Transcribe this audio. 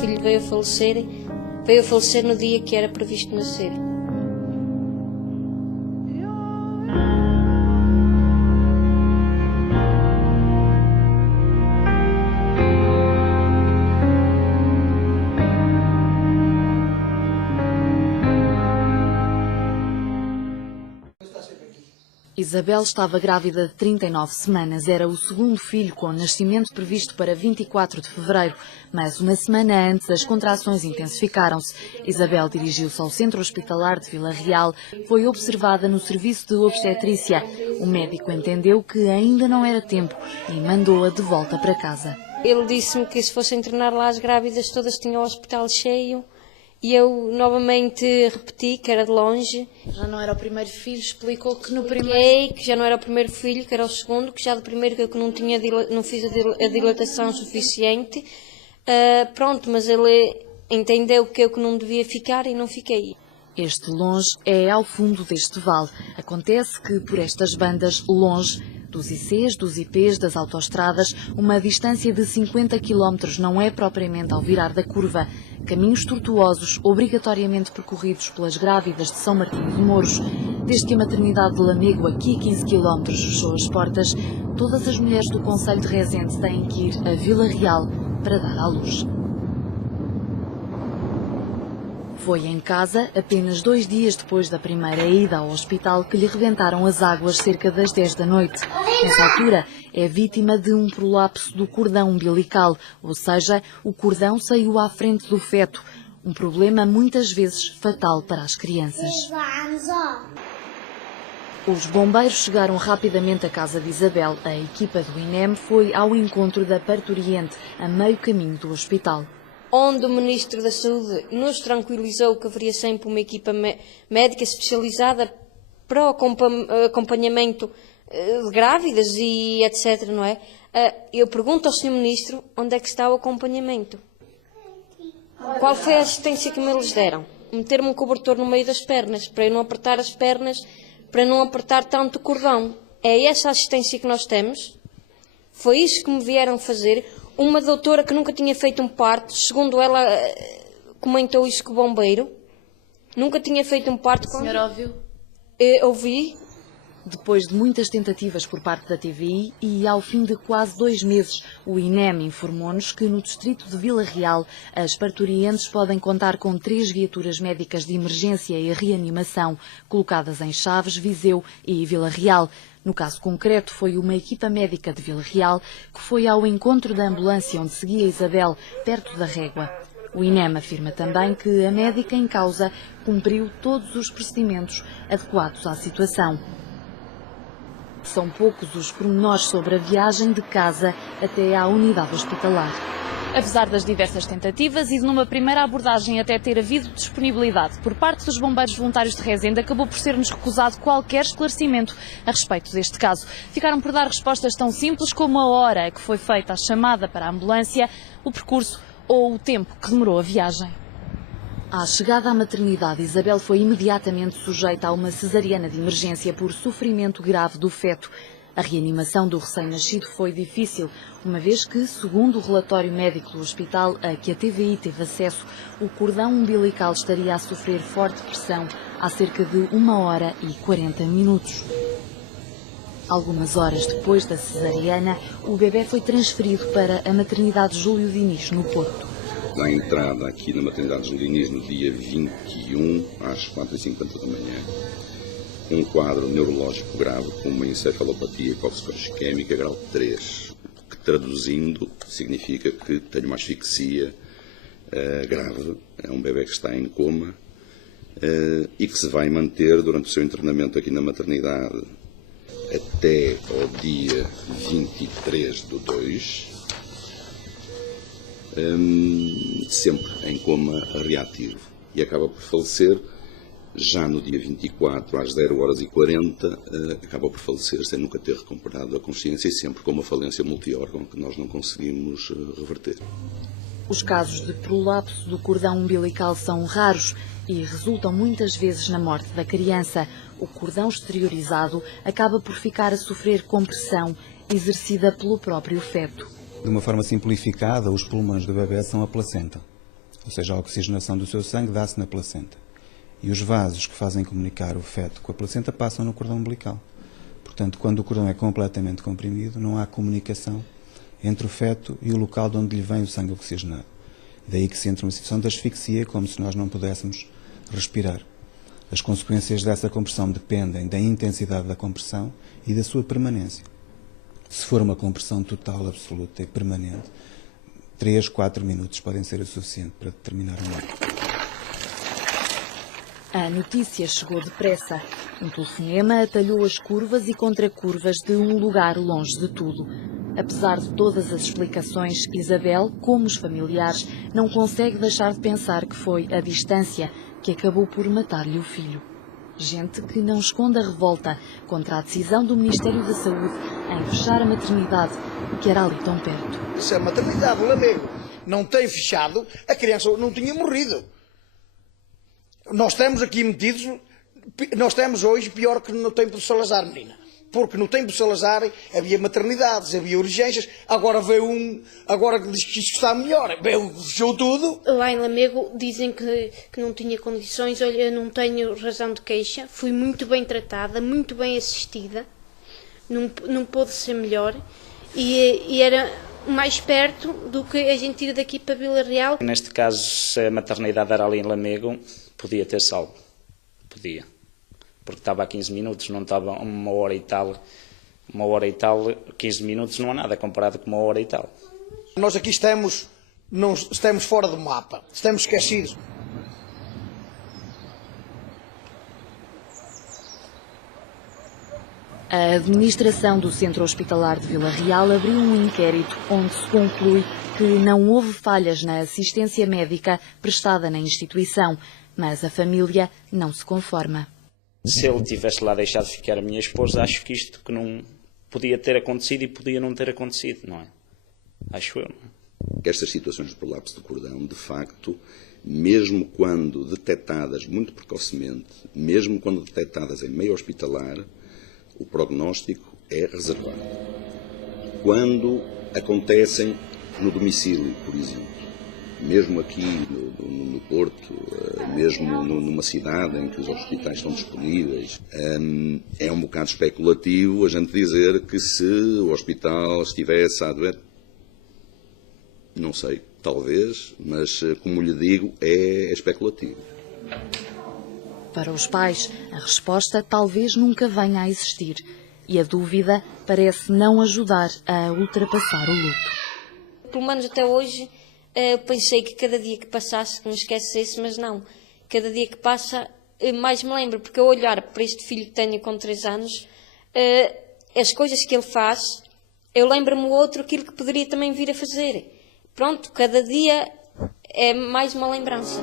filho veio a falecer no dia que era previsto nascer. Isabel estava grávida de 39 semanas. Era o segundo filho com nascimento previsto para 24 de fevereiro. Mas uma semana antes as contrações intensificaram-se. Isabel dirigiu-se ao centro hospitalar de Vila Real. Foi observada no serviço de obstetrícia. O médico entendeu que ainda não era tempo e mandou-a de volta para casa. Ele disse-me que se fosse internar lá as grávidas todas tinham o hospital cheio. E eu novamente repeti que era de longe. Já não era o primeiro filho, explicou que no primeiro... Que já não era o primeiro filho, que era o segundo, que já do primeiro que eu não fiz a dilatação suficiente. Pronto, mas ele entendeu que eu que não devia ficar e não fiquei. Este longe é ao fundo deste vale. Acontece que por estas bandas, longe dos ICs, dos IPs, das autoestradas, uma distância de 50 km não é propriamente ao virar da curva. Caminhos tortuosos, obrigatoriamente percorridos pelas grávidas de São Martinho de Mouros. Desde que a maternidade de Lamego, aqui a 15 km, fechou as portas, todas as mulheres do concelho de Rezende têm que ir a Vila Real para dar à luz. Foi em casa, apenas 2 dias depois da primeira ida ao hospital, que lhe rebentaram as águas cerca das 10 da noite. Nessa altura, é vítima de um prolapso do cordão umbilical, ou seja, o cordão saiu à frente do feto. Um problema muitas vezes fatal para as crianças. Os bombeiros chegaram rapidamente à casa de Isabel. A equipa do INEM foi ao encontro da parturiente, a meio caminho do hospital. Onde o Ministro da Saúde nos tranquilizou que haveria sempre uma equipa médica especializada para o acompanhamento de grávidas e etc, não é? Eu pergunto ao Sr. Ministro onde é que está o acompanhamento. Qual foi a assistência que me eles deram? Meter-me um cobertor no meio das pernas, para eu não apertar as pernas, para não apertar tanto o cordão. É essa a assistência que nós temos? Foi isso que me vieram fazer? Uma doutora que nunca tinha feito um parto, segundo ela comentou isso com o bombeiro, nunca tinha feito um parto. A senhora ouviu? Ouvi. Depois de muitas tentativas por parte da TVI e ao fim de quase 2 meses, o INEM informou-nos que no distrito de Vila Real as parturientes podem contar com 3 viaturas médicas de emergência e reanimação, colocadas em Chaves, Viseu e Vila Real. No caso concreto, foi uma equipa médica de Vila Real que foi ao encontro da ambulância onde seguia Isabel, perto da régua. O INEM afirma também que a médica em causa cumpriu todos os procedimentos adequados à situação. São poucos os pormenores sobre a viagem de casa até à unidade hospitalar. Apesar das diversas tentativas e de numa primeira abordagem até ter havido disponibilidade por parte dos bombeiros voluntários de Rezende, acabou por ser-nos recusado qualquer esclarecimento a respeito deste caso. Ficaram por dar respostas tão simples como a hora a que foi feita a chamada para a ambulância, o percurso ou o tempo que demorou a viagem. À chegada à maternidade, Isabel foi imediatamente sujeita a uma cesariana de emergência por sofrimento grave do feto. A reanimação do recém-nascido foi difícil, uma vez que, segundo o relatório médico do hospital a que a TVI teve acesso, o cordão umbilical estaria a sofrer forte pressão há cerca de 1h40. Algumas horas depois da cesariana, o bebê foi transferido para a maternidade Júlio Diniz, no Porto. Da entrada aqui na maternidade Júlio Diniz no dia 21, às 4h50 da manhã, um quadro neurológico grave com uma encefalopatia hipoxicosquémica grau 3, que traduzindo significa que tem uma asfixia grave. É um bebê que está em coma e que se vai manter durante o seu internamento aqui na maternidade até ao dia 23/2, sempre em coma reativo, e acaba por falecer já no dia 24, às 0h40, acaba por falecer sem nunca ter recuperado a consciência e sempre com uma falência multiórgão que nós não conseguimos reverter. Os casos de prolapso do cordão umbilical são raros e resultam muitas vezes na morte da criança. O cordão exteriorizado acaba por ficar a sofrer compressão exercida pelo próprio feto. De uma forma simplificada, os pulmões do bebê são a placenta. ou seja, a oxigenação do seu sangue dá-se na placenta. E os vasos que fazem comunicar o feto com a placenta passam no cordão umbilical. Portanto, quando o cordão é completamente comprimido, não há comunicação entre o feto e o local de onde lhe vem o sangue oxigenado. Daí que se entra uma situação de asfixia, como se nós não pudéssemos respirar. As consequências dessa compressão dependem da intensidade da compressão e da sua permanência. Se for uma compressão total, absoluta e permanente, 3, 4 minutos podem ser o suficiente para determinar a morte. A notícia chegou depressa. Um telefonema atalhou as curvas e contracurvas de um lugar longe de tudo. Apesar de todas as explicações, Isabel, como os familiares, não consegue deixar de pensar que foi a distância que acabou por matar-lhe o filho. Gente que não esconde a revolta contra a decisão do Ministério da Saúde em fechar a maternidade que era ali tão perto. Se a maternidade Lamego não tem fechado, a criança não tinha morrido. Nós estamos aqui metidos, nós estamos hoje pior que no tempo do Salazar, menina. Porque no tempo do Salazar havia maternidades, havia urgências, agora veio agora diz que isto está melhor, fechou tudo. Lá em Lamego dizem que não tinha condições, olha, eu não tenho razão de queixa, fui muito bem tratada, muito bem assistida, não pôde ser melhor e era mais perto do que a gente ir daqui para Vila Real. Neste caso, se a maternidade era ali em Lamego, podia ter salvo, podia. Porque estava a 15 minutos, não estava uma hora e tal, 15 minutos não é nada comparado com uma hora e tal. Nós aqui estamos fora do mapa, estamos esquecidos. A administração do Centro Hospitalar de Vila Real abriu um inquérito onde se conclui que não houve falhas na assistência médica prestada na instituição, mas a família não se conforma. Se ele tivesse lá deixado ficar a minha esposa, acho que isto que não podia ter acontecido e podia não ter acontecido, não é? Acho eu. Estas situações de prolapso do cordão, de facto, mesmo quando detectadas muito precocemente, mesmo quando detectadas em meio hospitalar, o prognóstico é reservado. Quando acontecem no domicílio, por exemplo, mesmo aqui no Porto, mesmo numa cidade em que os hospitais estão disponíveis, é um bocado especulativo a gente dizer que se o hospital estivesse a doer, não sei, talvez, mas como lhe digo, é especulativo. Para os pais, a resposta talvez nunca venha a existir e a dúvida parece não ajudar a ultrapassar o luto. Pelo menos até hoje, eu pensei que cada dia que passasse, que não esquecesse, mas não. Cada dia que passa, mais me lembro, porque eu olhar para este filho que tenho com 3 anos, as coisas que ele faz, eu lembro-me o outro aquilo que poderia também vir a fazer. Pronto, cada dia é mais uma lembrança.